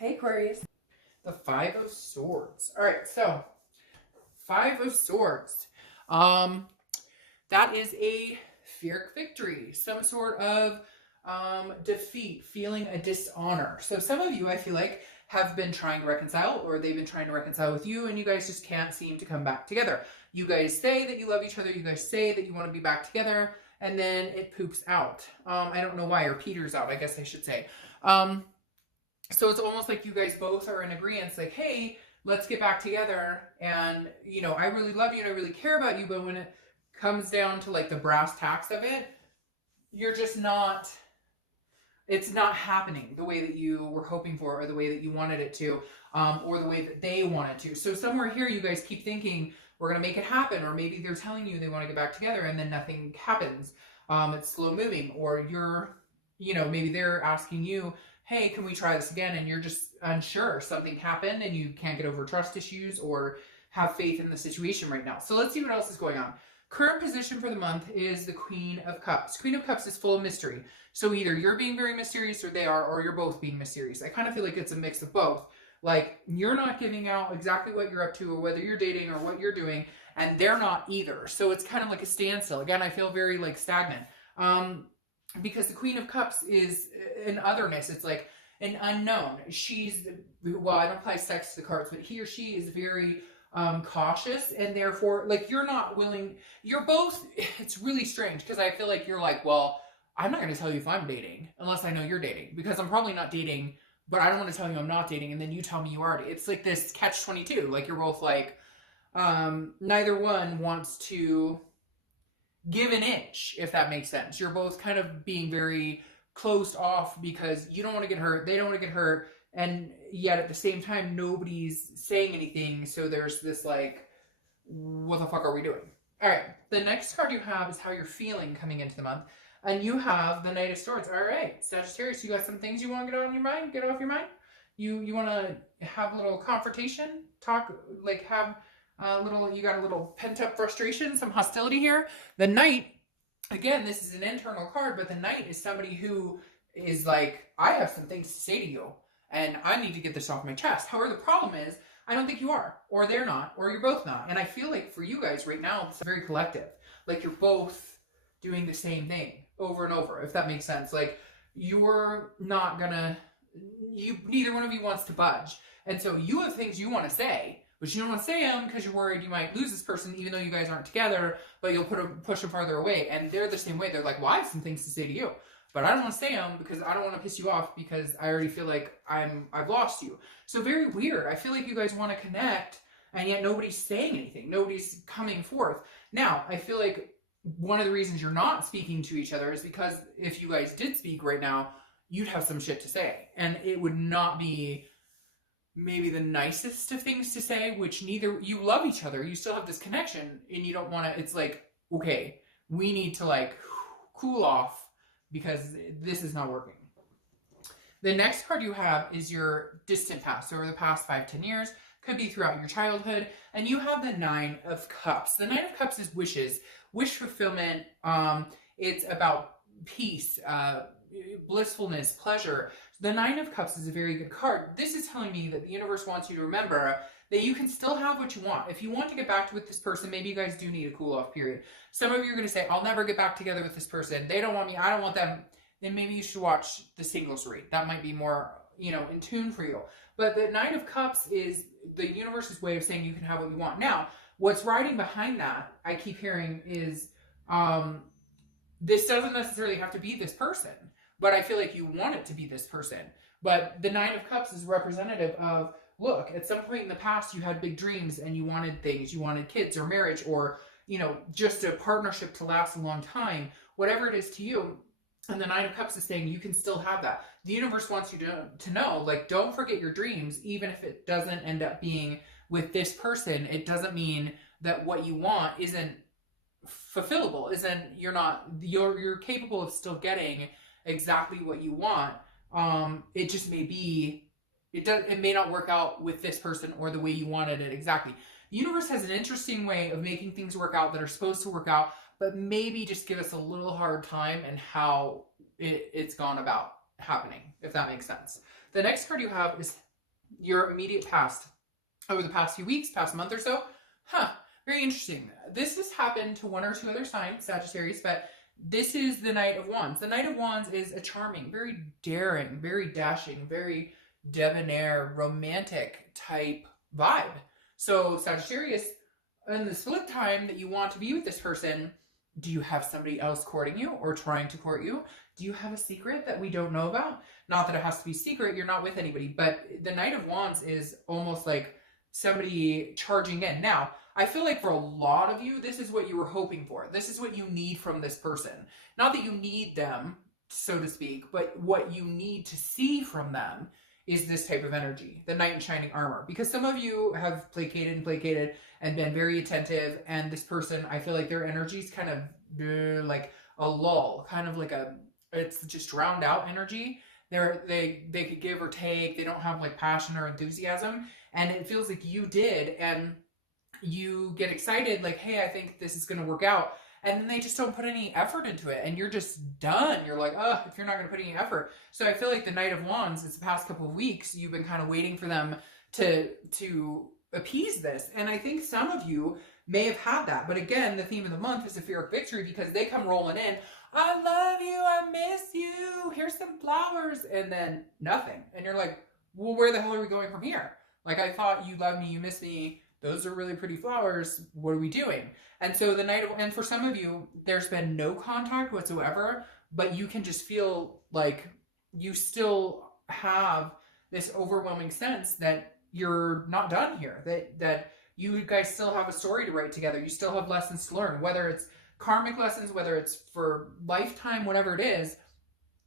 Hey Aquarius. The Five of Swords. All right, so Five of Swords. That is a Pyrrhic victory, some sort of defeat, feeling a dishonor. So some of you, I feel like, have been trying to reconcile, or they've been trying to reconcile with you, and you guys just can't seem to come back together. You guys say that you love each other, you guys say that you want to be back together, and then it poops out. I don't know why, or peters out, I guess I should say. So it's almost like you guys both are in agreement, like, hey, let's get back together. And, you know, I really love you and I really care about you. But when it comes down to like the brass tacks of it, you're just not, it's not happening the way that you were hoping for, or the way that you wanted it to, or the way that they wanted to. So somewhere here, you guys keep thinking, we're going to make it happen. Or maybe they're telling you they want to get back together and then nothing happens. It's slow moving. Or you're, you know, maybe they're asking you, hey, can we try this again? And you're just unsure. Something happened and you can't get over trust issues or have faith in the situation right now. So let's see what else is going on. Current position for the month is the Queen of Cups. Queen of Cups is full of mystery. So either you're being very mysterious or they are, or you're both being mysterious. I kind of feel like it's a mix of both. Like, you're not giving out exactly what you're up to or whether you're dating or what you're doing, and they're not either. So it's kind of like a standstill. Again, I feel very like stagnant. Because the Queen of Cups is an otherness. It's like an unknown. She's, well, I don't apply sex to the cards, but he or she is very cautious, and therefore, like, you're not willing, you're both, it's really strange, because I feel like you're like, well, I'm not going to tell you if I'm dating, unless I know you're dating, because I'm probably not dating, but I don't want to tell you I'm not dating, and then you tell me you are. It's like this catch-22, like, you're both like, neither one wants to give an inch, if that makes sense. You're both kind of being very closed off because you don't want to get hurt, they don't want to get hurt, and yet at the same time nobody's saying anything. So there's this like, what the fuck are we doing? All right, the next card you have is how you're feeling coming into the month, and you have the Knight of Swords. All right, Sagittarius, you got some things you want to get on your mind, get off your mind. You want to have a little confrontation, talk, like have you got a little pent-up frustration, some hostility here. The Knight, again, this is an internal card, but the Knight is somebody who is like, I have some things to say to you, and I need to get this off my chest. However, the problem is, I don't think you are, or they're not, or you're both not. And I feel like for you guys right now, it's very collective. Like, you're both doing the same thing over and over, if that makes sense. Like, you're not gonna, neither one of you wants to budge. And so you have things you want to say, but you don't want to say them because you're worried you might lose this person, even though you guys aren't together, but you'll push them farther away. And they're the same way. They're like, well, I have some things to say to you, but I don't want to say them because I don't want to piss you off, because I already feel like I've lost you. So very weird. I feel like you guys want to connect, and yet nobody's saying anything. Nobody's coming forth. Now, I feel like one of the reasons you're not speaking to each other is because if you guys did speak right now, you'd have some shit to say. And it would not be maybe the nicest of things to say, which neither, you love each other, you still have this connection, and you don't want to, it's like, okay, we need to like cool off because this is not working. The next card you have is your distant past, so over the past 5-10 years, could be throughout your childhood, and you have the Nine of Cups. The Nine of Cups is wishes, wish fulfillment. It's about peace, blissfulness, pleasure. The Nine of Cups is a very good card. This is telling me that the universe wants you to remember that you can still have what you want. If you want to get back with this person, maybe you guys do need a cool off period. Some of you are going to say, I'll never get back together with this person. They don't want me. I don't want them. Then maybe you should watch the singles read. That might be more, you know, in tune for you. But the Nine of Cups is the universe's way of saying you can have what you want. Now, what's riding behind that, I keep hearing, is this doesn't necessarily have to be this person, but I feel like you want it to be this person. But the Nine of Cups is representative of, look, at some point in the past, you had big dreams and you wanted things. You wanted kids or marriage or, you know, just a partnership to last a long time, whatever it is to you. And the Nine of Cups is saying you can still have that. The universe wants you to know, like, don't forget your dreams, even if it doesn't end up being with this person. It doesn't mean that what you want isn't fulfillable, you're capable of still getting exactly what you want. It just may be, it may not work out with this person or the way you wanted it exactly. The universe has an interesting way of making things work out that are supposed to work out, but maybe just give us a little hard time and how it's gone about happening, if that makes sense. The next card you have is your immediate past over the past few weeks, past month or so. Very interesting. This has happened to one or two other signs, Sagittarius, but this is the Knight of Wands. The Knight of Wands is a charming, very daring, very dashing, very debonair, romantic type vibe. So Sagittarius, in the split time that you want to be with this person, do you have somebody else courting you or trying to court you? Do you have a secret that we don't know about? Not that it has to be secret, you're not with anybody, but the Knight of Wands is almost like somebody charging in. Now, I feel like for a lot of you, this is what you were hoping for. This is what you need from this person. Not that you need them, so to speak, but what you need to see from them is this type of energy, the knight in shining armor. Because some of you have placated and been very attentive, and this person, I feel like their energy is kind of like a lull, kind of like it's just drowned out energy. They could give or take. They don't have like passion or enthusiasm, and it feels like you did, and you get excited like, hey, I think this is going to work out, and then they just don't put any effort into it, and you're just done. You're like, oh, if you're not going to put any effort. So I feel like the Knight of Wands, it's the past couple of weeks, you've been kind of waiting for them to appease this, and I think some of you may have had that. But again, the theme of the month is the fear of victory, because they come rolling in, I love you, I miss you, here's some flowers, and then nothing. And you're like, well, where the hell are we going from here? Like, I thought you love me, you miss me, those are really pretty flowers, what are we doing? And so and for some of you, there's been no contact whatsoever, but you can just feel like you still have this overwhelming sense that you're not done here, that you guys still have a story to write together. You still have lessons to learn, whether it's karmic lessons, whether it's for lifetime, whatever it is.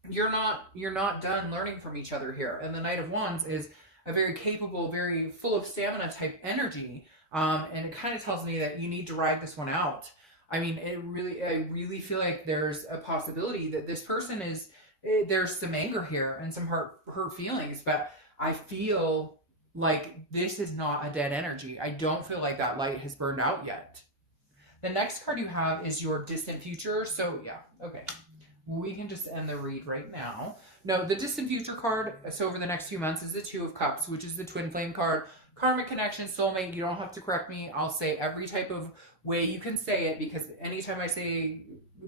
You're not done learning from each other here. And the Knight of Wands is a very capable, very full of stamina type energy. And it kind of tells me that you need to ride this one out. I mean, I really feel like there's a possibility that this person there's some anger here and some hurt feelings, but I feel like this is not a dead energy. I don't feel like that light has burned out yet. The next card you have is your distant future. So yeah, okay. We can just end the read right now. No, the distant future card, so over the next few months, is the Two of Cups, which is the twin flame card. Karmic connection, soulmate, you don't have to correct me. I'll say every type of way you can say it, because anytime I say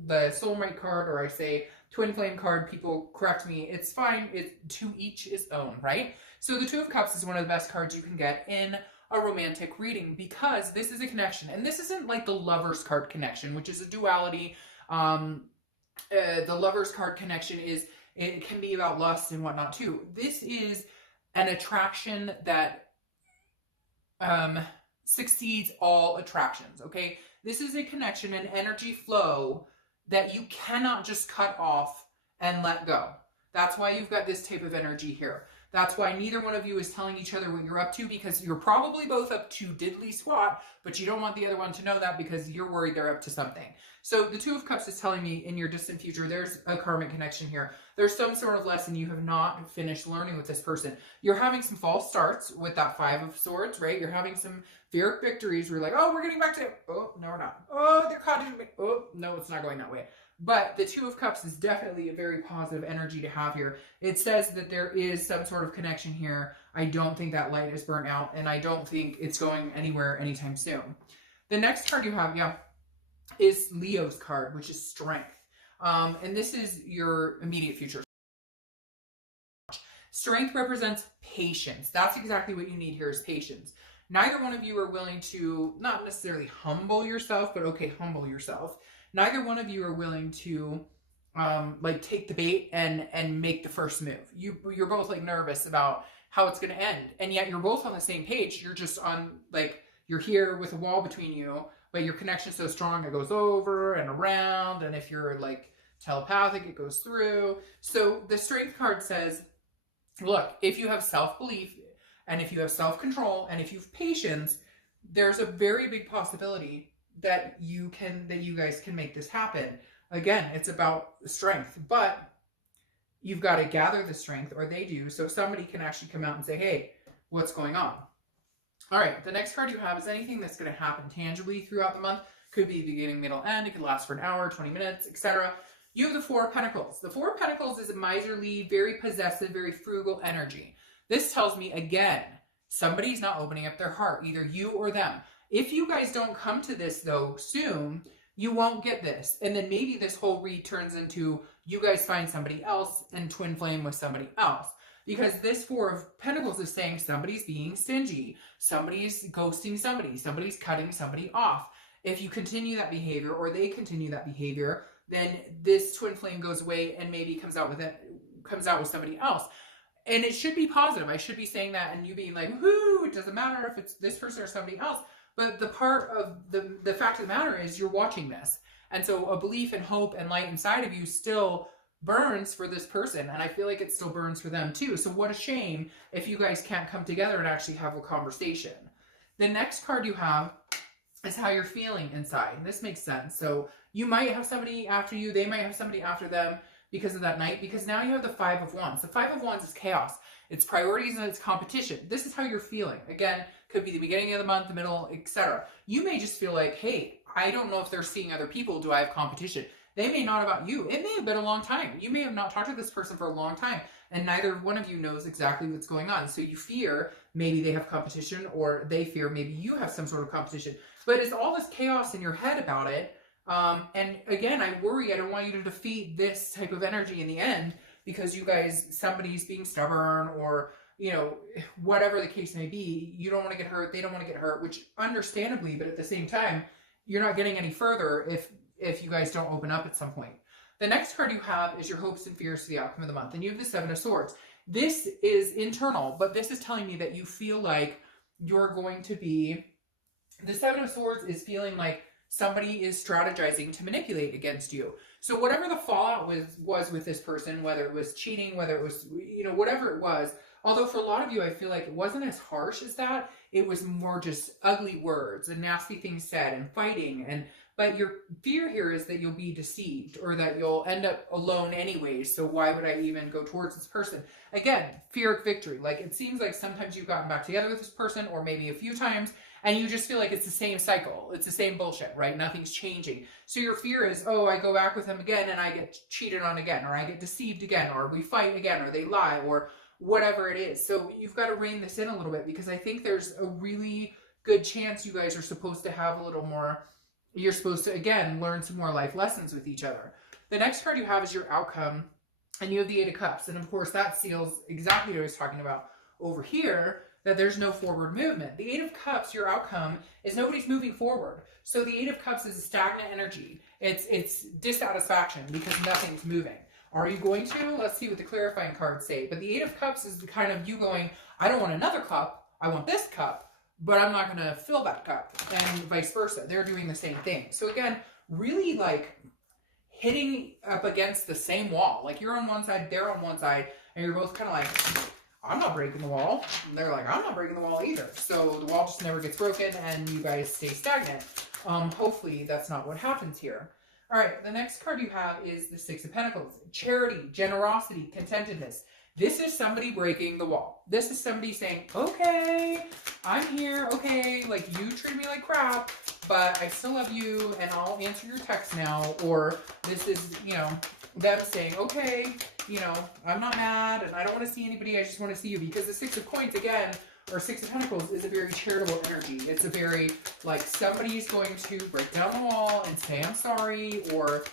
the soulmate card or I say twin flame card, people correct me. It's fine. To each his own, right? So the Two of Cups is one of the best cards you can get in a romantic reading, because this is a connection. And this isn't like the Lover's card connection, which is a duality. The Lover's card connection it can be about lust and whatnot too. This is an attraction that succeeds all attractions, okay? This is a connection, an energy flow that you cannot just cut off and let go. That's why you've got this type of energy here. That's why neither one of you is telling each other what you're up to, because you're probably both up to diddly squat, but you don't want the other one to know that because you're worried they're up to something. So the Two of Cups is telling me in your distant future, there's a karmic connection here. There's some sort of lesson you have not finished learning with this person. You're having some false starts with that Five of Swords, right? You're having some Pyrrhic victories where you're like, oh, we're getting back to it. Oh, no, we're not. Oh, they're caught in me. Oh, no, it's not going that way. But the Two of Cups is definitely a very positive energy to have here. It says that there is some sort of connection here. I don't think that light is burnt out, and I don't think it's going anywhere anytime soon. The next card you have, is Leo's card, which is Strength. And this is your immediate future. Strength represents patience. That's exactly what you need here, is patience. Neither one of you are willing to, not necessarily humble yourself, but okay, humble yourself. Neither one of you are willing to like take the bait and make the first move. You're both like nervous about how it's going to end, and yet you're both on the same page. You're just on, like, you're here with a wall between you, but your connection's so strong it goes over and around, and if you're like telepathic, it goes through. So the Strength card says, look, if you have self-belief and if you have self-control and if you have patience, there's a very big possibility that you guys can make this happen. Again, it's about strength, but you've got to gather the strength, or they do, so somebody can actually come out and say, hey, what's going on? All right, the next card you have is anything that's going to happen tangibly throughout the month. Could be beginning, middle, end. It could last for an hour, 20 minutes, etc. You have the Four of Pentacles. The Four of Pentacles is a miserly, very possessive, very frugal energy. This tells me, again, somebody's not opening up their heart, either you or them. If you guys don't come to this, though, soon, you won't get this. And then maybe this whole read turns into you guys find somebody else and twin flame with somebody else. Because this Four of Pentacles is saying somebody's being stingy, somebody's ghosting somebody, somebody's cutting somebody off. If you continue that behavior, or they continue that behavior, then this twin flame goes away and maybe comes out with somebody else. And it should be positive. I should be saying that and you being like, whoo, it doesn't matter if it's this person or somebody else. But the part of the fact of the matter is you're watching this. And so a belief and hope and light inside of you still burns for this person. And I feel like it still burns for them too. So what a shame if you guys can't come together and actually have a conversation. The next card you have is how you're feeling inside. This makes sense. So you might have somebody after you. They might have somebody after them because of that night. Because now you have the Five of Wands. The Five of Wands is chaos. It's priorities and it's competition. This is how you're feeling. Again, could be the beginning of the month, the middle, etc. You may just feel like, hey, I don't know if they're seeing other people. Do I have competition? They may not about you. It may have been a long time. You may have not talked to this person for a long time, and neither one of you knows exactly what's going on. So you fear maybe they have competition, or they fear maybe you have some sort of competition. But it's all this chaos in your head about it. And again, I worry. I don't want you to defeat this type of energy in the end because you guys, somebody's being stubborn, or you know, whatever the case may be. You don't want to get hurt. They don't want to get hurt, which understandably, but at the same time, you're not getting any further if you guys don't open up at some point. The next card you have is your hopes and fears for the outcome of the month. And you have the Seven of Swords. This is internal, but this is telling me that you feel like you're going to be... The Seven of Swords is feeling like somebody is strategizing to manipulate against you. So whatever the fallout was with this person, whether it was cheating, whether it was, you know, whatever it was, although for a lot of you, I feel like it wasn't as harsh as that. It was more just ugly words and nasty things said and fighting. But your fear here is that you'll be deceived, or that you'll end up alone anyways. So why would I even go towards this person? Again, fear of victory. Like, it seems like sometimes you've gotten back together with this person, or maybe a few times, and you just feel like it's the same cycle. It's the same bullshit, right? Nothing's changing. So your fear is, oh, I go back with him again and I get cheated on again, or I get deceived again, or we fight again, or they lie, or whatever it is. So you've got to rein this in a little bit, because I think there's a really good chance you guys are supposed to have a little more... You're supposed to, again, learn some more life lessons with each other. The next card you have is your outcome, and you have the Eight of Cups. And of course, that seals exactly what I was talking about over here, that there's no forward movement. The Eight of Cups, your outcome, is nobody's moving forward. So the Eight of Cups is a stagnant energy. It's dissatisfaction because nothing's moving. Are you going to? Let's see what the clarifying cards say. But the Eight of Cups is the kind of you going, I don't want another cup, I want this cup. But I'm not going to fill that cup, and vice versa. They're doing the same thing. So again, really like hitting up against the same wall. Like, you're on one side, they're on one side, and you're both kind of like, I'm not breaking the wall. And they're like, I'm not breaking the wall either. So the wall just never gets broken, and you guys stay stagnant. Hopefully that's not what happens here. All right, the next card you have is the Six of Pentacles. Charity, generosity, contentedness. This is somebody breaking the wall. This is somebody saying, okay, I'm here, okay, like, you treat me like crap, but I still love you, and I'll answer your text now. Or this is, you know, them saying, okay, you know, I'm not mad, and I don't want to see anybody, I just want to see you. Because the Six of Coins, again, or Six of Pentacles, is a very charitable energy. It's a very, like, somebody's going to break down the wall and say, I'm sorry, or,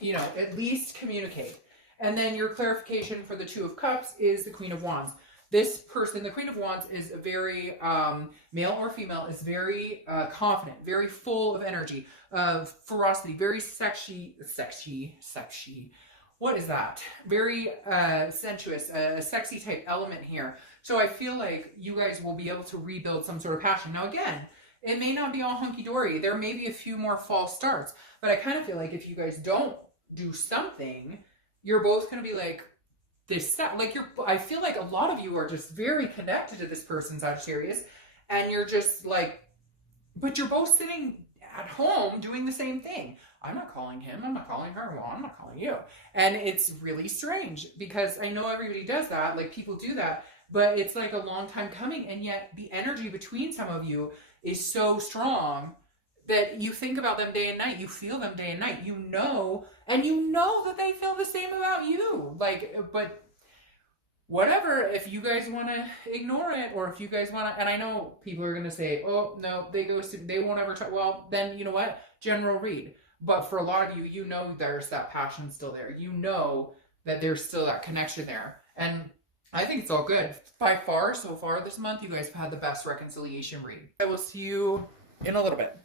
you know, at least communicate. And then your clarification for the Two of Cups is the Queen of Wands. This person, the Queen of Wands, is a very, male or female, is very confident, very full of energy, of ferocity, very sexy. What is that? Very sensuous, a sexy type element here. So I feel like you guys will be able to rebuild some sort of passion. Now again, it may not be all hunky-dory. There may be a few more false starts. But I kind of feel like if you guys don't do something... You're both going to be like, this, like, I feel like a lot of you are just very connected to this person, Sagittarius, and you're just like, but you're both sitting at home doing the same thing. I'm not calling him, I'm not calling her, well, I'm not calling you. And it's really strange, because I know everybody does that, like, people do that, but it's like a long time coming, and yet the energy between some of you is so strong that you think about them day and night, you feel them day and night, you know, and you know that they feel the same about you. Like, but whatever, if you guys want to ignore it, or if you guys want to, and I know people are going to say, oh, no, they won't ever try. Well, then you know what? General read. But for a lot of you, you know there's that passion still there. You know that there's still that connection there. And I think it's all good. By far, so far this month, you guys have had the best reconciliation read. I will see you in a little bit.